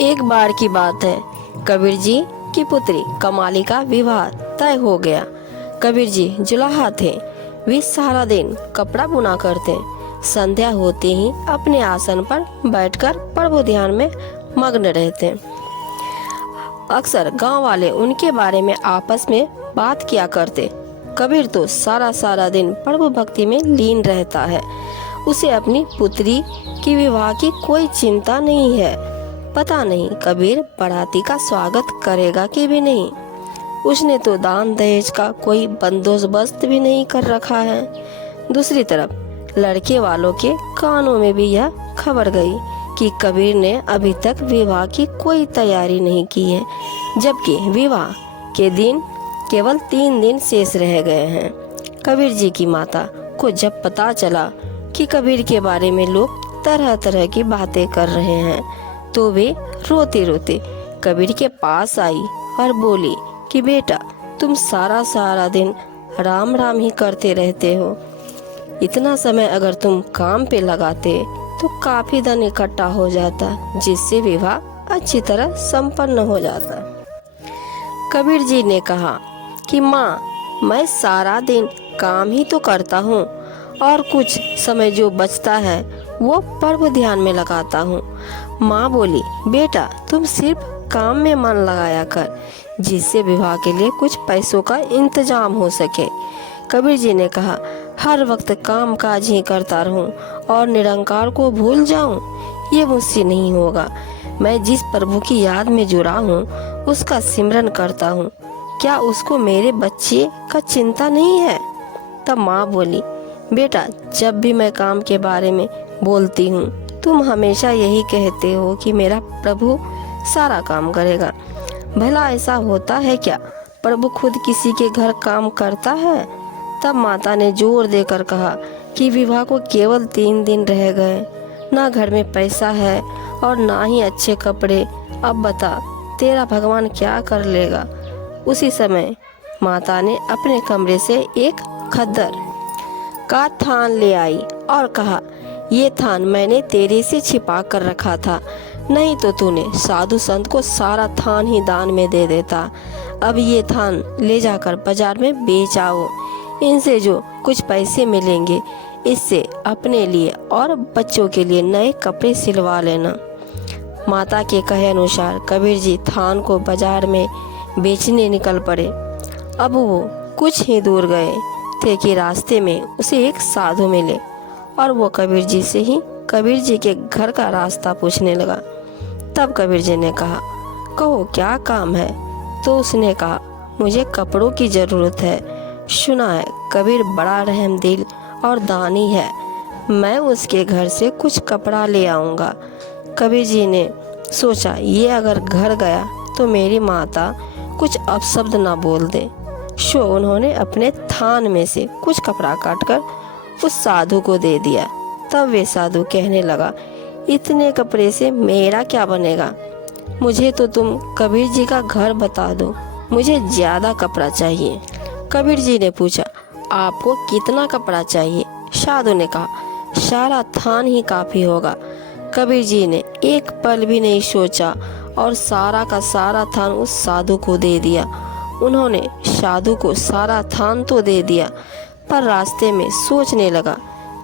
एक बार की बात है, कबीर जी की पुत्री कमाली का विवाह तय हो गया। कबीर जी जुलाहा थे। वे सारा दिन कपड़ा बुना करते। संध्या होते ही अपने आसन पर बैठकर प्रभु ध्यान में मग्न रहते। अक्सर गांव वाले उनके बारे में आपस में बात किया करते। कबीर तो सारा सारा दिन प्रभु भक्ति में लीन रहता है। उसे अपनी पुत्री की विवाह की कोई चिंता नहीं है। पता नहीं कबीर बाराती का स्वागत करेगा कि भी नहीं। उसने तो दान दहेज का कोई बंदोबस्त भी नहीं कर रखा है। दूसरी तरफ लड़के वालों के कानों में भी यह खबर गई कि कबीर ने अभी तक विवाह की कोई तैयारी नहीं की है, जबकि विवाह के दिन केवल 3 दिन शेष रह गए हैं। कबीर जी की माता को जब पता चला कि कबीर के बारे में लोग तरह तरह की बातें कर रहे हैं, तो वे रोते रोते कबीर के पास आई और बोली कि बेटा, तुम सारा सारा दिन राम राम ही करते रहते हो। इतना समय अगर तुम काम पे लगाते तो काफी धन इकट्ठा हो जाता, जिससे विवाह अच्छी तरह संपन्न हो जाता। कबीर जी ने कहा कि माँ, मैं सारा दिन काम ही तो करता हूँ और कुछ समय जो बचता है वो प्रभु ध्यान में लगाता हूँ। माँ बोली, बेटा, तुम सिर्फ काम में मन लगाया कर, जिससे विवाह के लिए कुछ पैसों का इंतजाम हो सके। कबीर जी ने कहा, हर वक्त काम काज ही करता रहूं और निरंकार को भूल जाऊं, ये मुझसे नहीं होगा। मैं जिस प्रभु की याद में जुड़ा हूँ उसका सिमरन करता हूँ। क्या उसको मेरे बच्चे का चिंता नहीं है? तब माँ बोली, बेटा, जब भी मैं काम के बारे में बोलती हूँ तुम हमेशा यही कहते हो कि मेरा प्रभु सारा काम करेगा। भला ऐसा होता है क्या? प्रभु खुद किसी के घर काम करता है? तब माता ने जोर देकर कहा कि विवाह को केवल 3 दिन रह गए, ना घर में पैसा है और ना ही अच्छे कपड़े। अब बता, तेरा भगवान क्या कर लेगा? उसी समय माता ने अपने कमरे से एक खद्दर का थान ले आई और कहा, ये थान मैंने तेरे से छिपा कर रखा था, नहीं तो तूने साधु संत को सारा थान ही दान में दे देता। अब ये थान ले जाकर बाजार में बेच आओ। इनसे जो कुछ पैसे मिलेंगे इससे अपने लिए और बच्चों के लिए नए कपड़े सिलवा लेना। माता के कहे अनुसार कबीर जी थान को बाजार में बेचने निकल पड़े। अब वो कुछ ही दूर गए थे कि रास्ते में उसे एक साधु मिले और वो कबीर जी से ही कबीर जी के घर का रास्ता पूछने लगा। तब कबीर जी ने कहा, कहो क्या काम है? तो उसने कहा, मुझे कपड़ों की जरूरत है। सुना है कबीर बड़ा रहमदिल और दानी है, मैं उसके घर से कुछ कपड़ा ले आऊँगा। कबीर जी ने सोचा, ये अगर घर गया तो मेरी माता कुछ अपशब्द ना बोल दे। सो उन्होंने अपने थान में से कुछ कपड़ा काटकर उस साधु को दे दिया। तब वे साधु कहने लगा, इतने कपड़े से मेरा क्या बनेगा? मुझे तो तुम कबीर जी का घर बता दो, मुझे ज्यादा कपड़ा चाहिए। कबीर जी ने पूछा, आपको कितना कपड़ा चाहिए? साधु ने कहा, सारा थान ही काफी होगा। कबीर जी ने एक पल भी नहीं सोचा और सारा का सारा थान उस साधु को दे दिया। उन्होंने साधु को सारा थान तो दे दिया, पर रास्ते में सोचने लगा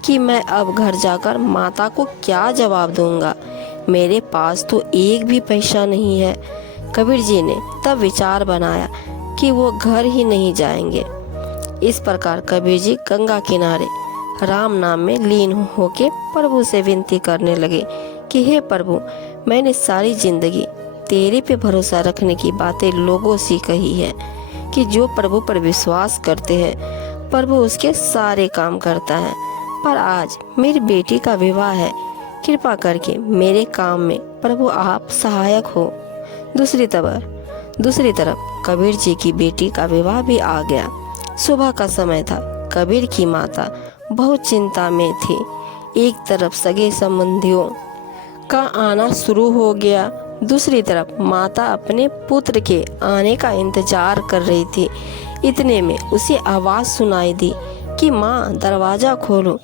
कि मैं अब घर जाकर माता को क्या जवाब दूंगा। मेरे पास तो एक भी पैसा नहीं है। कबीर जी ने तब विचार बनाया कि वो घर ही नहीं जाएंगे। इस प्रकार कबीर जी गंगा किनारे राम नाम में लीन होके प्रभु से विनती करने लगे कि हे प्रभु, मैंने सारी जिंदगी तेरे पे भरोसा रखने की बातें लोगों से कही है कि जो प्रभु पर विश्वास करते हैं प्रभु उसके सारे काम करता है। पर आज मेरी बेटी का विवाह है, कृपा करके मेरे काम में प्रभु आप सहायक हो। दूसरी तरफ कबीर जी की बेटी का विवाह भी आ गया। सुबह का समय था। कबीर की माता बहुत चिंता में थी। एक तरफ सगे संबंधियों का आना शुरू हो गया, दूसरी तरफ माता अपने पुत्र के आने का इंतजार कर रही थी। इतने में उसे आवाज सुनाई दी कि माँ, दरवाजा खोलो।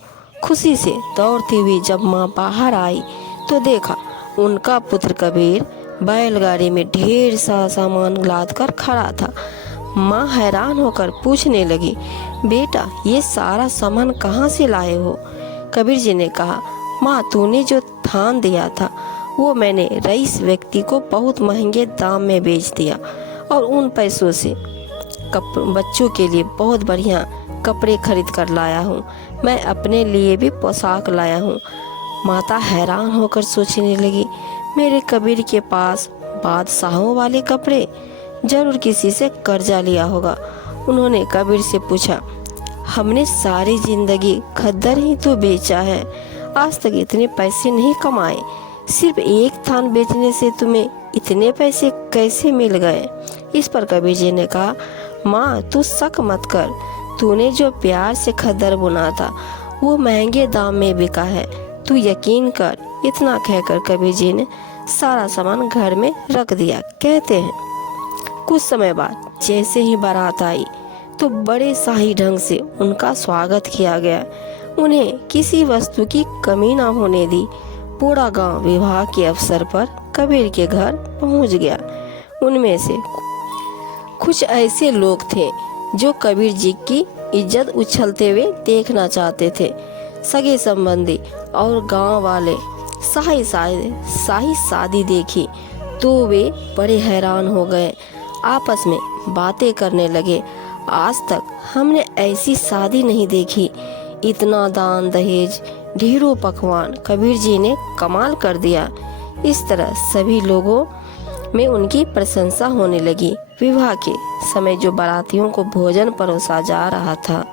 खुशी से दौड़ती हुई जब माँ बाहर आई तो देखा उनका पुत्र कबीर बैलगाड़ी में ढेर सा सामान लाद कर खड़ा था। माँ हैरान होकर पूछने लगी, बेटा ये सारा सामान कहाँ से लाए हो? कबीर जी ने कहा, माँ तूने जो थान दिया था वो मैंने रईस व्यक्ति को बहुत महंगे दाम में बेच दिया और उन पैसों से बच्चों के लिए बहुत बढ़िया कपड़े खरीद कर लाया हूँ। मैं अपने लिए भी पोशाक लाया हूँ। माता हैरान होकर सोचने लगी, मेरे कबीर के पास बादशाहों वाले कपड़े, जरूर किसी से कर्जा लिया होगा। उन्होंने कबीर से पूछा, हमने सारी जिंदगी खद्दर ही तो बेचा है, आज तक इतने पैसे नहीं कमाए, सिर्फ एक थान बेचने से तुम्हें इतने पैसे कैसे मिल गए? इस पर कबीर जी ने कहा, माँ तू शक मत कर, तूने जो प्यार से खद्दर बुना था वो महंगे दाम में बिका है, तू यकीन कर। इतना कहकर कबीर जी ने सारा सामान घर में रख दिया। कहते हैं कुछ समय बाद जैसे ही बारात आई तो बड़े शाही ढंग से उनका स्वागत किया गया। उन्हें किसी वस्तु की कमी ना होने दी। पूरा गांव विवाह के अवसर पर कबीर के घर पहुंच गया। उनमें से कुछ ऐसे लोग थे जो कबीर जी की इज्जत उछलते हुए देखना चाहते थे। सगे संबंधी और गांव वाले शाही शादी देखी तो वे बड़े हैरान हो गए। आपस में बातें करने लगे, आज तक हमने ऐसी शादी नहीं देखी। इतना दान दहेज, ढेरों पकवान, कबीर जी ने कमाल कर दिया। इस तरह सभी लोगों में उनकी प्रशंसा होने लगी। विवाह के समय जो बारातियों को भोजन परोसा जा रहा था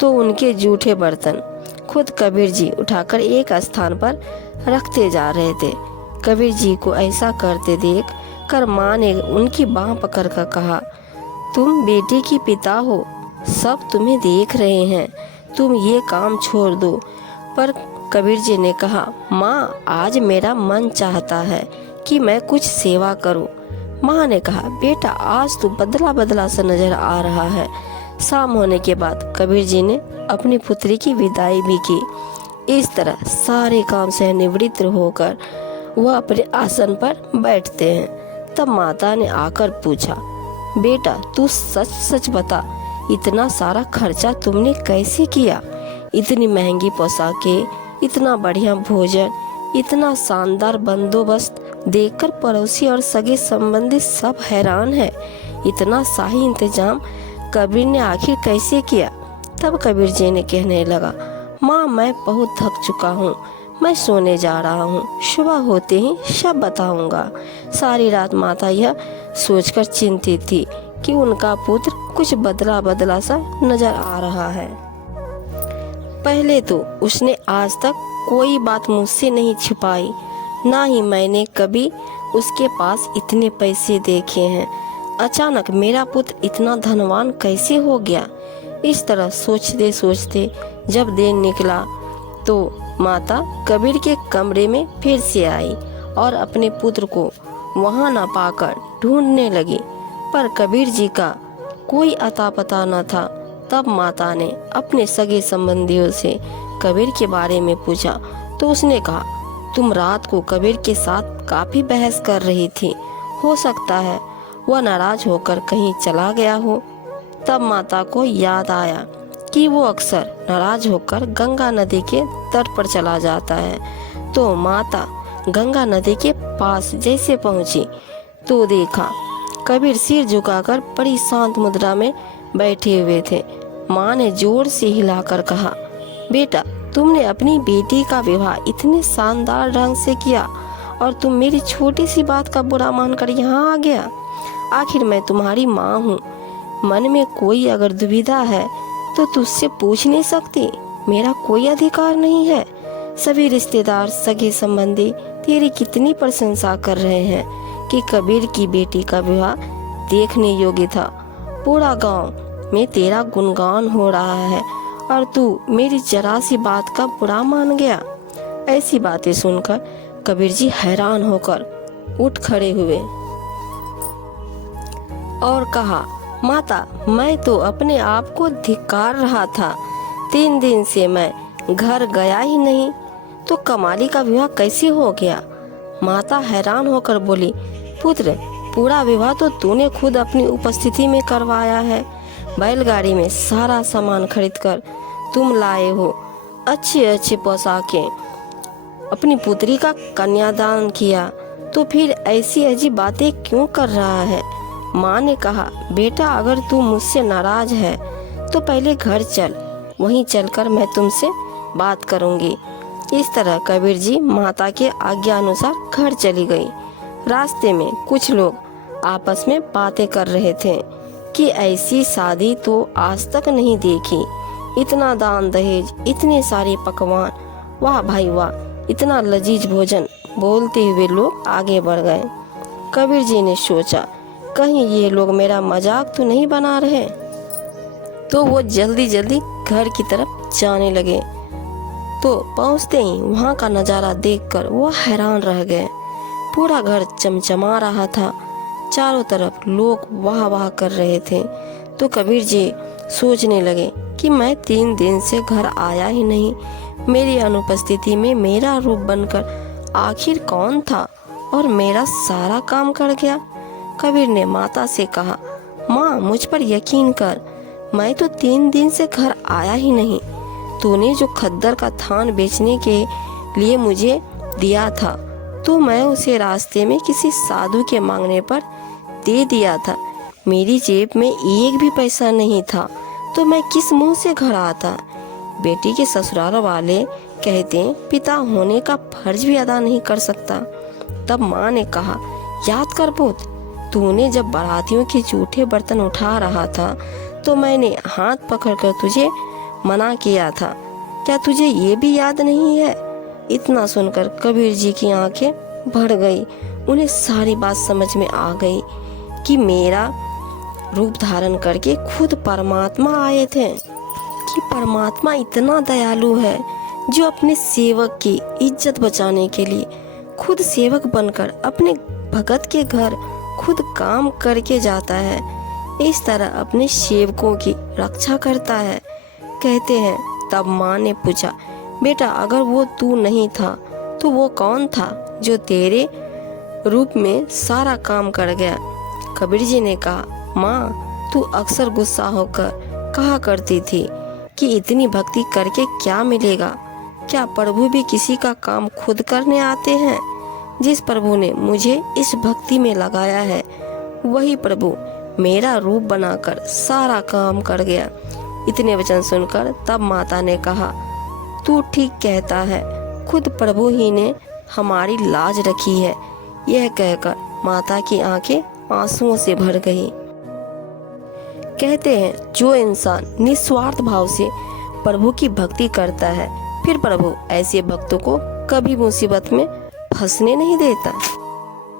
तो उनके जूठे बर्तन खुद कबीर जी उठाकर एक स्थान पर रखते जा रहे थे। कबीर जी को ऐसा करते देख कर माँ ने उनकी बाह पकड़ कर कहा, तुम बेटे की पिता हो, सब तुम्हें देख रहे हैं, तुम ये काम छोड़ दो। पर कबीर जी ने कहा, माँ आज मेरा मन चाहता है कि मैं कुछ सेवा करूं। माँ ने कहा, बेटा आज तो बदला बदला सा नजर आ रहा है। शाम होने के बाद कबीर जी ने अपनी पुत्री की विदाई भी की। इस तरह सारे काम से निवृत्त होकर वह अपने आसन पर बैठते हैं। तब माता ने आकर पूछा, बेटा तू सच सच बता, इतना सारा खर्चा तुमने कैसे किया? इतनी महंगी पोशाकें, इतना बढ़िया भोजन, इतना शानदार बंदोबस्त देखकर पड़ोसी और सगे संबंधी सब हैरान है। इतना शाही इंतजाम कबीर ने आखिर कैसे किया? तब कबीर जी ने कहने लगा, माँ मैं बहुत थक चुका हूँ, मैं सोने जा रहा हूँ, सुबह होते ही सब बताऊंगा। सारी रात माता यह सोचकर चिंतित थी कि उनका पुत्र कुछ बदला बदला सा नजर आ रहा है। पहले तो उसने आज तक कोई बात मुझसे नहीं छिपाई, ना ही मैंने कभी उसके पास इतने पैसे देखे हैं। अचानक मेरा पुत्र इतना धनवान कैसे हो गया? इस तरह सोचते सोचते जब दिन निकला तो माता कबीर के कमरे में फिर से आई और अपने पुत्र को वहां न पाकर ढूंढने लगी, पर कबीर जी का कोई अता पता न था। तब माता ने अपने सगे संबंधियों से कबीर के बारे में पूछा तो उसने कहा, तुम रात को कबीर के साथ काफी बहस कर रही थी, हो सकता है वह नाराज होकर कहीं चला गया हो। तब माता को याद आया कि वो अक्सर नाराज होकर गंगा नदी के तट पर चला जाता है। तो माता गंगा नदी के पास जैसे पहुंची तो देखा कबीर सिर झुकाकर बड़ी शांत मुद्रा में बैठे हुए थे। माँ ने जोर से हिलाकर कहा, बेटा तुमने अपनी बेटी का विवाह इतने शानदार ढंग से किया और तुम मेरी छोटी सी बात का बुरा मानकर यहाँ आ गया। आखिर मैं तुम्हारी माँ हूँ, मन में कोई अगर दुविधा है तो तुझसे पूछ नहीं सकती, मेरा कोई अधिकार नहीं है। सभी रिश्तेदार सगे संबंधी तेरी कितनी प्रशंसा कर रहे हैं कि कबीर की बेटी का विवाह देखने योग्य था। पूरा गांव में तेरा गुणगान हो रहा है और तू मेरी जरा सी बात का बुरा मान गया। ऐसी बातें सुनकर कबीर जी हैरान होकर उठ खड़े हुए और कहा, माता मैं तो अपने आप को धिक्कार रहा था, 3 दिन से मैं घर गया ही नहीं तो कमाली का विवाह कैसे हो गया? माता हैरान होकर बोली, पुत्र, पूरा विवाह तो तूने खुद अपनी उपस्थिति में करवाया है। बैलगाड़ी में सारा सामान खरीदकर तुम लाए हो, अच्छी अच्छी पोशाकें, अपनी पुत्री का कन्यादान किया, तो फिर ऐसी अजीब बातें क्यों कर रहा है? माँ ने कहा, बेटा, अगर तू मुझसे नाराज है तो पहले घर चल, वहीं चलकर मैं तुमसे बात करूंगी। इस तरह कबीर जी माता के आज्ञा अनुसार घर चली गई। रास्ते में कुछ लोग आपस में बातें कर रहे थे कि ऐसी शादी तो आज तक नहीं देखी, इतना दान दहेज, इतने सारे पकवान, वाह भाई वाह, इतना लजीज भोजन। बोलते हुए लोग आगे बढ़ गए। कबीर जी ने सोचा, कहीं ये लोग मेरा मजाक तो नहीं बना रहे। तो वो जल्दी जल्दी घर की तरफ जाने लगे। तो पहुंचते ही वहाँ का नज़ारा देखकर वो हैरान रह गए। पूरा घर चमचमा रहा था, चारों तरफ लोग वाह वाह कर रहे थे। तो कबीर जी सोचने लगे कि मैं 3 दिन से घर आया ही नहीं, मेरी अनुपस्थिति में मेरा रूप बनकर आखिर कौन था और मेरा सारा काम कर गया। कबीर ने माता से कहा, माँ, मुझ पर यकीन कर, मैं तो 3 दिन से घर आया ही नहीं। तूने जो खद्दर का थान बेचने के लिए मुझे दिया था, तो मैं उसे रास्ते में किसी साधु के मांगने पर दे दिया था। मेरी जेब में एक भी पैसा नहीं था, तो मैं किस मुंह से घर आता? बेटी के ससुराल वाले कहते पिता होने का फर्ज भी अदा नहीं कर सकता। तब माँ ने कहा, याद कर पुत्र, तूने जब बारातियों के जूठे बर्तन उठा रहा था तो मैंने हाथ पकड़कर तुझे मना किया था, क्या तुझे ये भी याद नहीं है? इतना सुनकर कबीर जी की आंखें भर गई। उन्हें सारी बात समझ में आ गई कि मेरा रूप धारण करके खुद परमात्मा आए थे, कि परमात्मा इतना दयालु है जो अपने सेवक की इज्जत बचाने के लिए खुद सेवक बनकर अपने भगत के घर खुद काम करके जाता है, इस तरह अपने सेवकों की रक्षा करता है। कहते हैं, तब माँ ने पूछा, बेटा, अगर वो तू नहीं था तो वो कौन था जो तेरे रूप में सारा काम कर गया? कबीर जी ने कहा, माँ, तू अक्सर गुस्सा होकर कहा करती थी कि इतनी भक्ति करके क्या मिलेगा? क्या प्रभु भी किसी का काम खुद करने आते हैं? जिस प्रभु ने मुझे इस भक्ति में लगाया है, वही प्रभु मेरा रूप बनाकर सारा काम कर गया। इतने वचन सुनकर तब माता ने कहा, तू ठीक कहता है, खुद प्रभु ही ने हमारी लाज रखी है। यह कहकर माता की आंखें आंसुओं से भर गई। कहते हैं, जो इंसान निस्वार्थ भाव से प्रभु की भक्ति करता है, फिर प्रभु ऐसे भक्तों को कभी मुसीबत में फंसने नहीं देता।